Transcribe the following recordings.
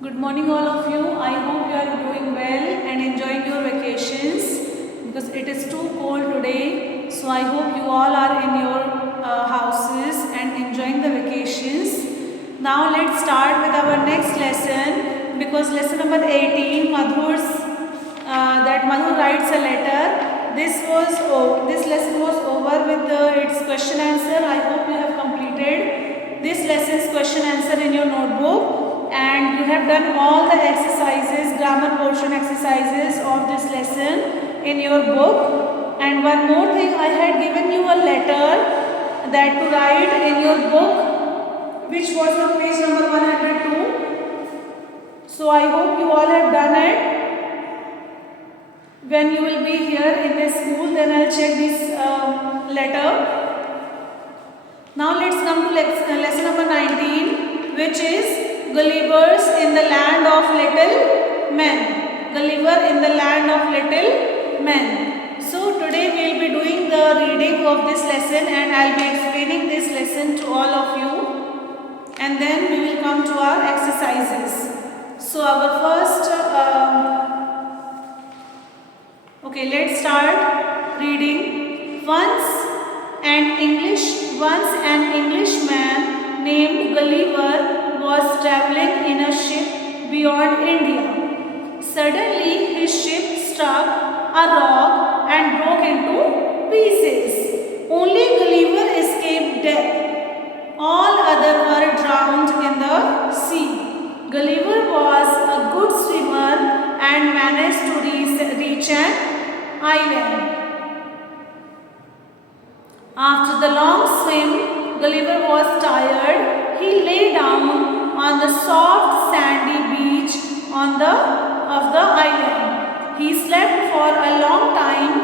Good morning all of you. I hope you are doing well and enjoying your vacations because it is too cold today. So I hope you all are in your houses and enjoying the vacations. Now let's start with our next lesson because lesson number 18 that Madhur writes a letter. This lesson was over with its question answer. I hope you have completed this lesson's question answer in your notebook. And you have done all the exercises, grammar portion exercises of this lesson in your book. And one more thing, I had given you a letter that to write in your book, which was on page number 102. So I hope you all have done it. When you will be here in this school, then I'll check this letter. Now let's come to lesson number 19, which is Gullivers in the land of little men. Gulliver in the land of little men. So today we will be doing the reading of this lesson and I will be explaining this lesson to all of you. And then we will come to our exercises. So our first, let's start reading. Once an Englishman named Gulliver was travelling in a ship beyond India. Suddenly his ship struck a rock and broke into pieces. Only Gulliver escaped death. All others were drowned in the sea. Gulliver was a good swimmer and managed to reach an island. After the long swim, Gulliver was tired. He lay down on the soft sandy beach of the island. He slept for a long time.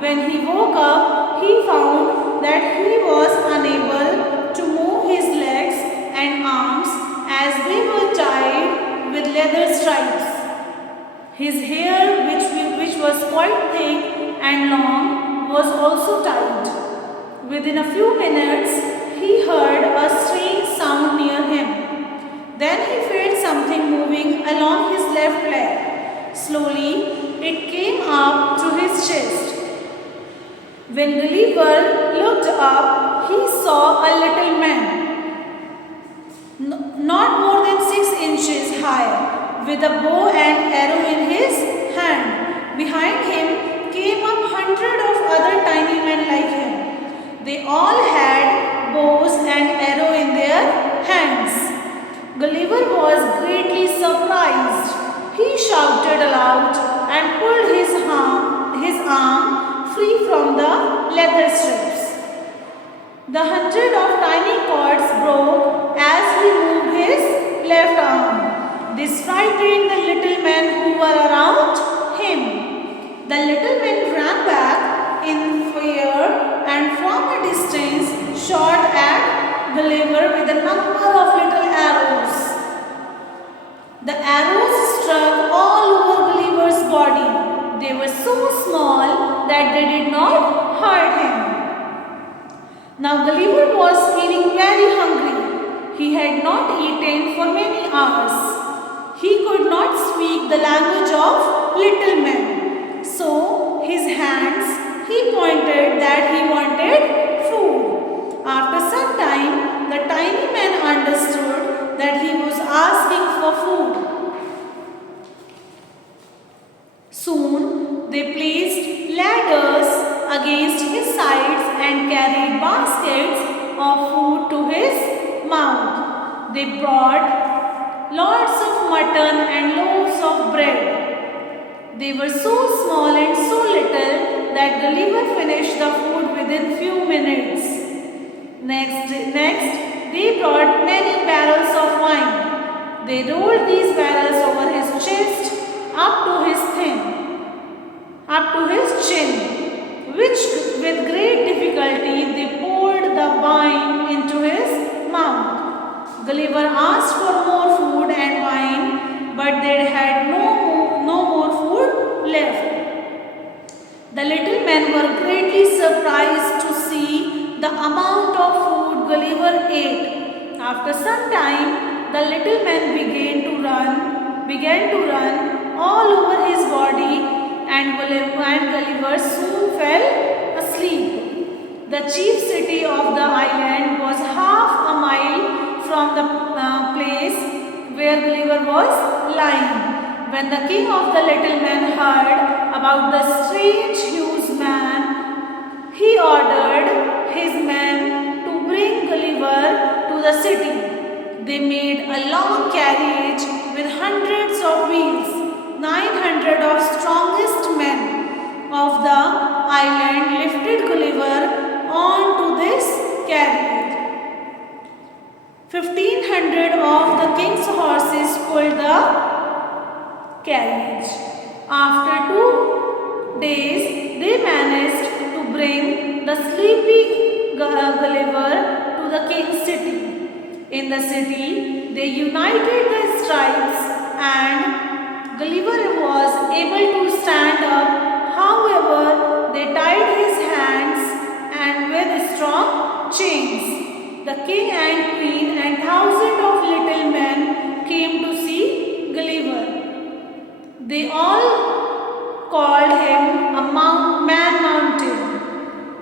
When he woke up, he found that he was unable to move his legs and arms as they were tied with leather stripes. His hair, which was quite thick and long, was also tied. Within a few minutes, he heard a strange sound near him. Then he felt something moving along his left leg. Slowly, it came up to his chest. When Gulliver looked up, he saw a little man, not more than 6 inches high, with a bow and arrow in his hand. Behind him came up hundreds of other tiny men like him. They all had bows and arrow in their hands. Gulliver was greatly surprised. He shouted aloud and pulled his arm free from the leather strips. The hundred of tiny cords broke as he moved his left arm. This frightened the little men who were around him. The little men ran back in fear and from a distance shot at Gulliver with a number of little arrows. The arrows struck all over Gulliver's body. They were so small that they did not hurt him. Now Gulliver was feeling very hungry. He had not eaten for many hours. He could not speak the language of little men. So his hands he pointed that he wanted food. After some time, the tiny man understood that he was asking for food. Soon, they placed ladders against his sides and carried baskets of food to his mouth. They brought lots of mutton and loaves of bread. They were so small and so little that Gulliver finished the food within few minutes. Next, they brought many barrels of wine. They rolled these barrels over his chest up to his chin, which with great difficulty they poured the wine into his mouth. Gulliver asked for more food and wine, but they had no more food left. The little men were greatly surprised to see the amount of food Gulliver ate. After some time, the little men began to run Gulliver soon fell asleep. The chief city of the island was half a mile from the place where Gulliver was lying. When the king of the little men heard about the strange huge man, he ordered his men to bring Gulliver to the city. They made a long carriage with hundreds of wheels. 900 of strongest men of the island lifted Gulliver onto this carriage. 1,500 of the king's horses pulled the carriage. After 2 days, they managed to bring the sleepy Gulliver to the king's city. In the city, they united the stripes and Gulliver was able to stand up. However, they tied his hands and with strong chains. The king and queen and thousands of little men came to see Gulliver. They all called him a man mountain.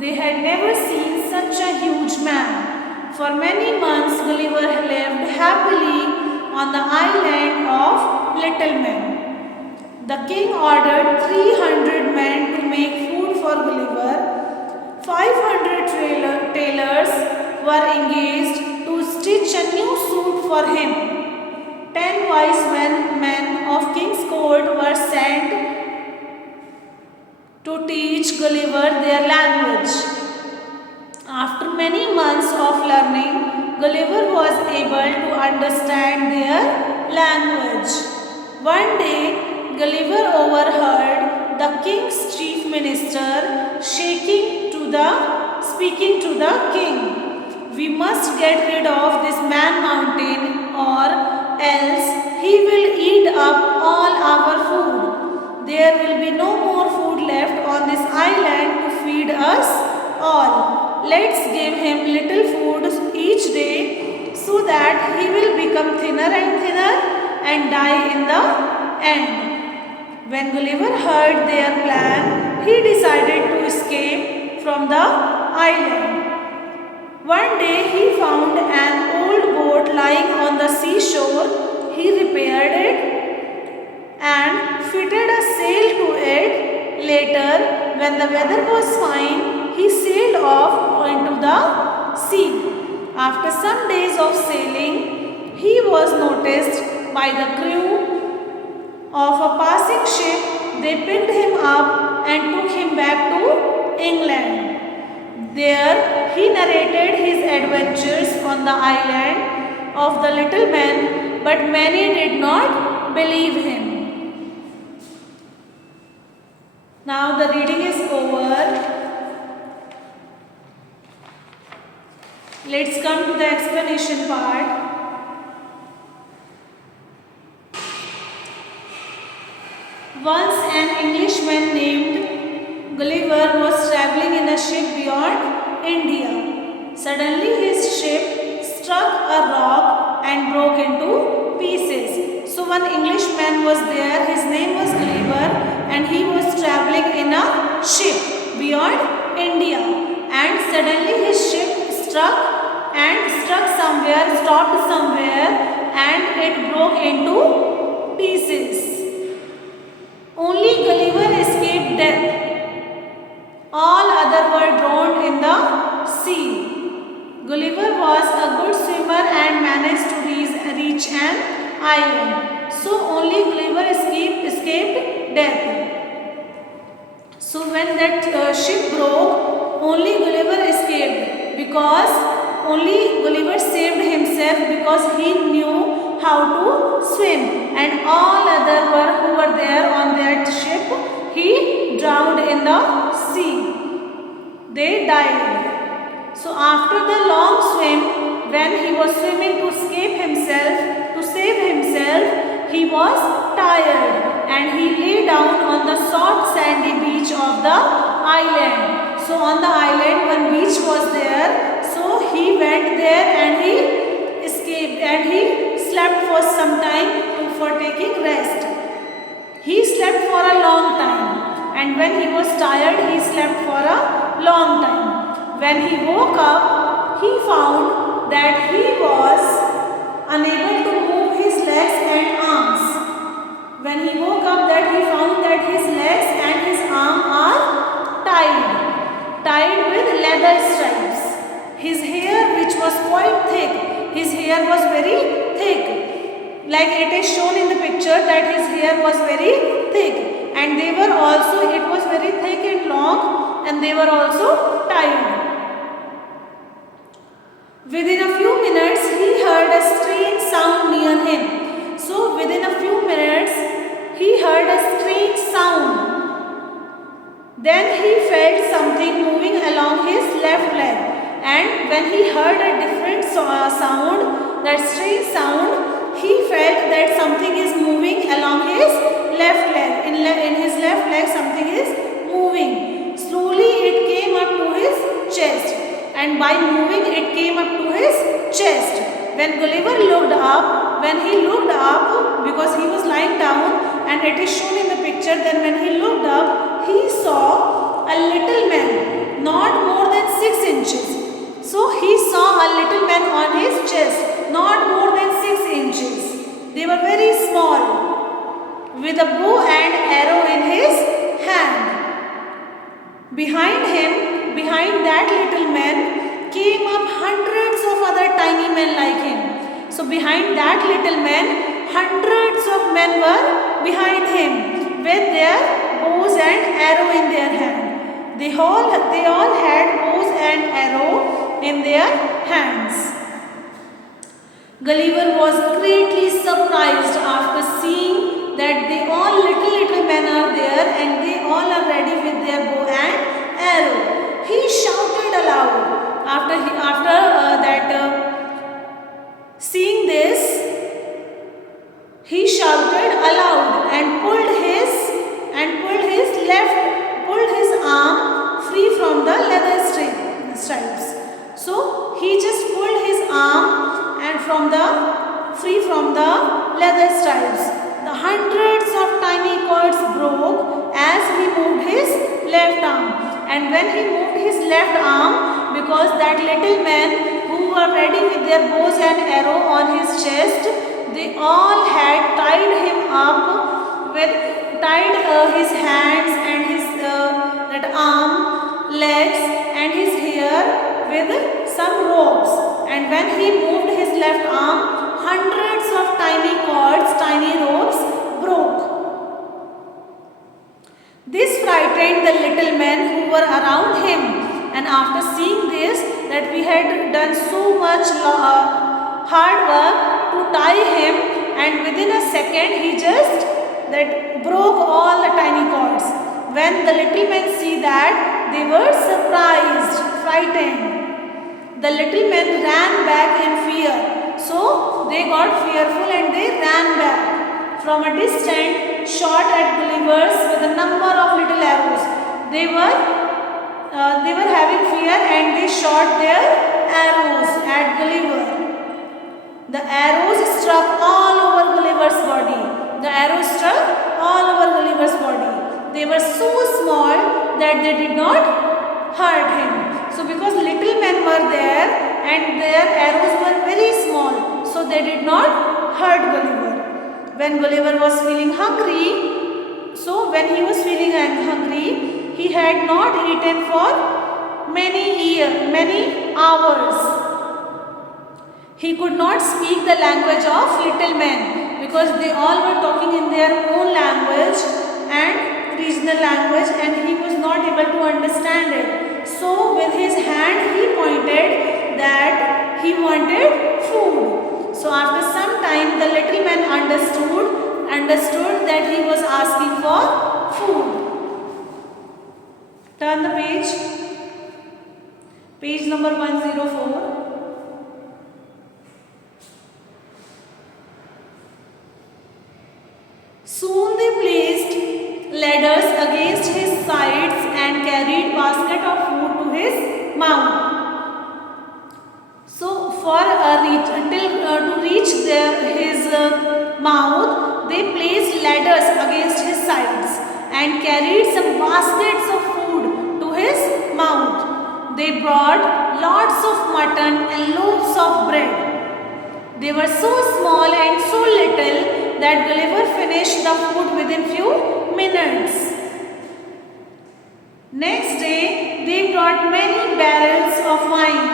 They had never seen such a huge man. For many months, Gulliver lived happily on the island of Little Men. The king ordered 300 men to make food for Gulliver. 500 tailors were engaged to stitch a new suit for him. 10 wise men of king's court were sent to teach Gulliver their language. After many months of learning, Gulliver was able to understand their language. One day, Gulliver overheard the king's chief minister speaking to the king. We must get rid of this man mountain or else he will eat up all our food. There will be no more food left on this island to feed us all. Let's give him little food each day so that he will become thinner and thinner and die in the end. When Gulliver heard their plan, he decided to escape from the island. One day he found an old boat lying on the seashore. He repaired it and fitted a sail to it. Later, when the weather was fine, he sailed off into the sea. After some days of sailing, he was noticed by the crew of a passing ship. They picked him up and took him back to England. There he narrated his adventures on the island of the little men, but many did not believe him. Now the reading is over. Let's come to the explanation part. Once an Englishman named Gulliver was traveling in a ship beyond India. Suddenly his ship struck a rock and broke into pieces. So one Englishman was there, his name was Gulliver, and he was traveling in a ship beyond India. And suddenly his ship stopped somewhere and it broke into pieces. Only Gulliver escaped death. All others were drowned in the sea. Gulliver was a good swimmer and managed to reach an island. So only Gulliver escaped death. So when that ship broke, only Gulliver escaped because only Gulliver saved himself because he knew how to swim, and all others who were there on that ship, he drowned in the sea. They died. So after the long swim, when he was swimming to save himself, he was tired and he lay down on the soft sandy beach of the island. So on the island one beach was there, so he went there and he escaped and he slept for some time for taking rest. He slept for a long time and when he was tired, he slept for a long time. When he woke up, he found that he was unable to move his legs and arms. When he woke up, that he found that his legs and his arms are tied with leather stripes. His hair, which was quite thick, his hair was very thick. Like it is shown in the picture that his hair was very thick, and they were also, it was very thick and long, and they were also tied. Within a few minutes, he heard a strange sound near him. So within a few minutes, he heard a strange sound. Then he felt something moving along his left leg, and when he heard a different sound, that strange sound, he felt that something is moving along his left leg. In his left leg, something is moving. Slowly it came up to his chest, and by moving it came up to his chest. When Gulliver looked up, because he was lying down, and it is shown in the picture, then when he looked up, he saw a little man, not more than 6 inches. So he saw a little man on his chest, not more than 6 inches. They were very small, with a bow and arrow in his hand. Behind him, behind that little man, came up hundreds of other tiny men like him. So behind that little man, hundreds of men were behind him with their bows and arrow in their hand. They all had bows and arrow in their hands. Gulliver was greatly surprised after seeing that they all little men are there, and they all are ready with their bow and arrow. He shouted aloud. Seeing this, he shouted aloud and pulled his arm free from the leather stripes. So he just pulled his arm and free from the leather stripes. The hundreds of tiny cords broke as he moved his left arm. And when he moved his left arm, because that little men who were ready with their bows and arrow on his chest, they all had tied him up his hands and his that arm, legs and his hair with some ropes. And when he moved his left arm, hundreds of tiny ropes broke. This frightened the little men who were around him, and after seeing this, that we had done so much hard work to tie him, and within a second he just broke all the tiny cords. When the little men see that, they were surprised, frightened. The little men ran back in fear. So they got fearful and they ran back. From a distance, shot at Gulliver's with a number of little arrows. They were having fear, and they shot their arrows at Gulliver. The arrows struck all over Gulliver's body. They were so small that they did not hurt him. So because little men were there and their arrows were very small, so they did not hurt Gulliver. When Gulliver was feeling hungry, he had not eaten for many hours. He could not speak the language of little men, because they all were talking in their own language and regional language, and he was not able to understand it. So with his hand he pointed that he wanted food. So after some time the little man understood that he was asking for food. Turn the page number 104. Soon they placed ladders against his sides and carried basket of food to his mouth. So to reach his mouth, they placed ladders against his sides and carried some baskets of food to his mouth. They brought lots of mutton and loaves of bread. They were so small and so little that Gulliver finished the food within few minutes. Next day, they brought many barrels of wine.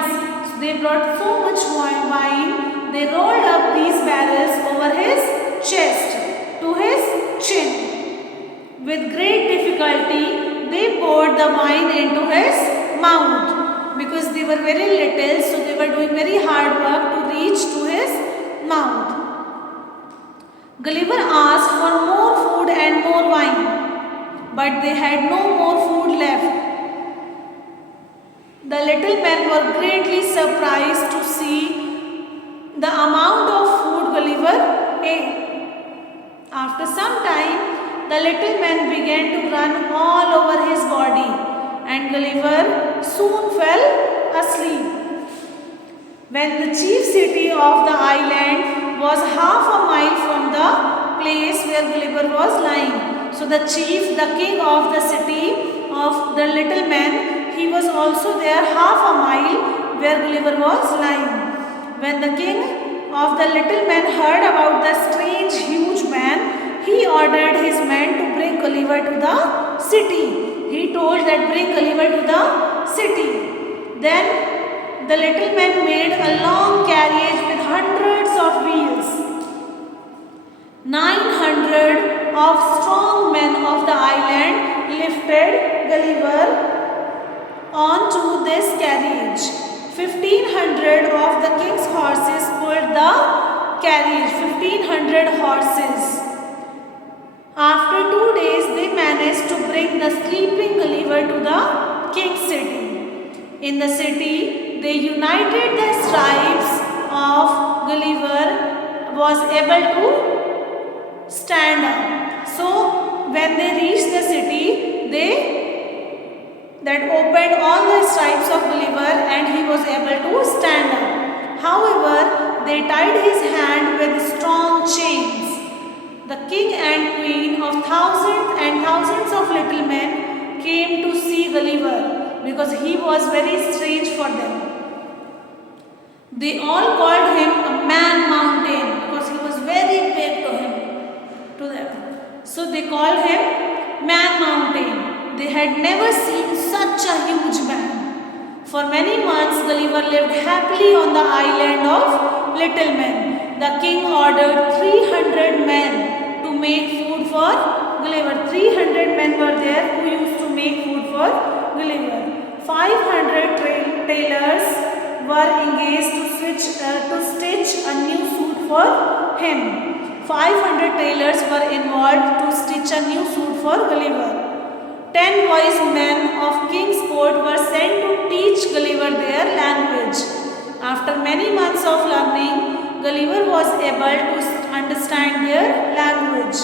So they brought so much wine, they rolled up these barrels over his chest to his chin. With great difficulty, they poured the wine into his mouth because they were very little, so they were doing very hard work to reach to his mouth. Gulliver asked for more food and more wine, but they had no more food left. The little men were greatly surprised to see the amount of food Gulliver ate. After some time, the little man began to run all over his body, and Gulliver soon fell asleep. When the chief city of the island was half a mile from the place where Gulliver was lying, so the chief, the king of the city of the little man, he was also there half a mile where Gulliver was lying. When the king of the little man heard about the strange huge man, he ordered his men to bring Gulliver to the city. He told that bring Gulliver to the city. Then the little man made a long carriage with hundreds of wheels. 900 of strong men of the island lifted Gulliver onto this carriage. 1500 of the king's horses pulled the carriage. 1500 horses. After 2 days, they managed to bring the sleeping Gulliver to the king's city. In the city, they united the tribes of Gulliver was able to stand up. So, when they reached the city, they opened all the stripes of Gulliver and he was able to stand up. However, they tied his hand with strong chains. The king and queen of thousands and thousands of little men came to see Gulliver because he was very strange for them. They all called him a man mountain because he was very big to them. So they called him man mountain. They had never seen such a huge man. For many months, Gulliver lived happily on the island of Little Men. The king ordered 300 men to make food for Gulliver. 300 men were there who used to make food for Gulliver. 500 tailors were engaged to stitch a new suit for him. 500 tailors were involved to stitch a new suit for Gulliver. 10 wise men of King's court were sent to teach Gulliver their language. After many months of learning, Gulliver was able to understand their language.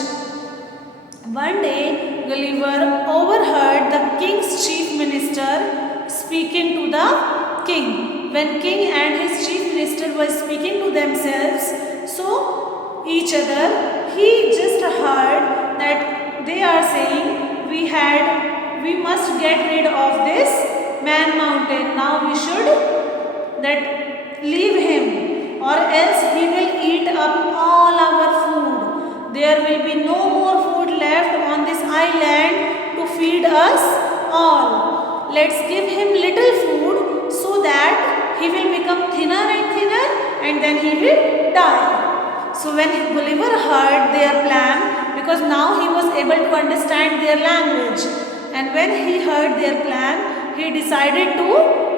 One day, Gulliver overheard the king's chief minister speaking to the king. When king and his chief minister were speaking to themselves, each other, he just heard that they are saying, we must get rid of this man mountain. Now we should leave him, or else he will eat up all our food. There will be no more food left on this island to feed us all. Let's give him little food so that he will become thinner and thinner and then he will die. So when Gulliver heard their plan, because now he was able to understand their language, and when he heard their plan, he decided to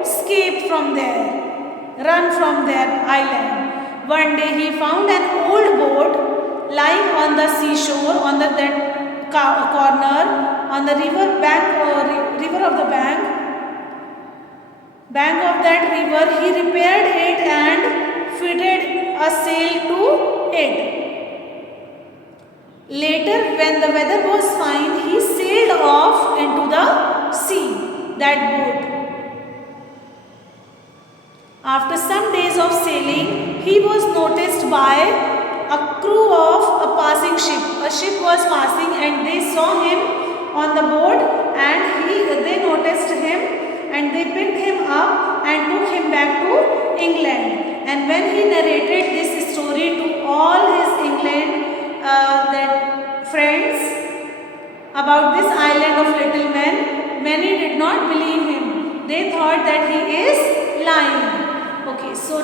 escape from there, run from their island. One day he found an old boat lying on the seashore, on that corner, on the river of the bank of that river. He repaired it and fitted a sail to it. Later, when the weather was fine, he sailed off into the sea, that boat. After some days of sailing, he was noticed by a crew of a passing ship. A ship was passing and they saw him on the board, and they noticed him and they picked him up and took him back to England. And when he narrated this story to all his England friends about this island of little men, many did not believe him. They thought that he is lying. Okay, so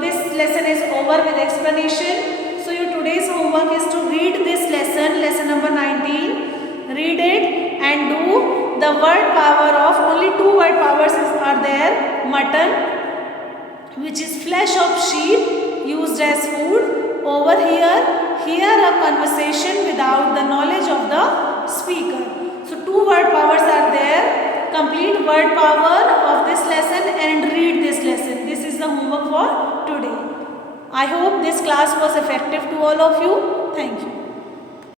this lesson is over with explanation. So your today's homework is to read this lesson number 19. Read it and do the word power of, only 2 word powers are there. Mutton, which is flesh of sheep used as food. Over here, hear a conversation without the knowledge of the speaker. So 2 word powers are there. Complete word power of this lesson and read this lesson. This is the homework for today. I hope this class was effective to all of you. Thank you.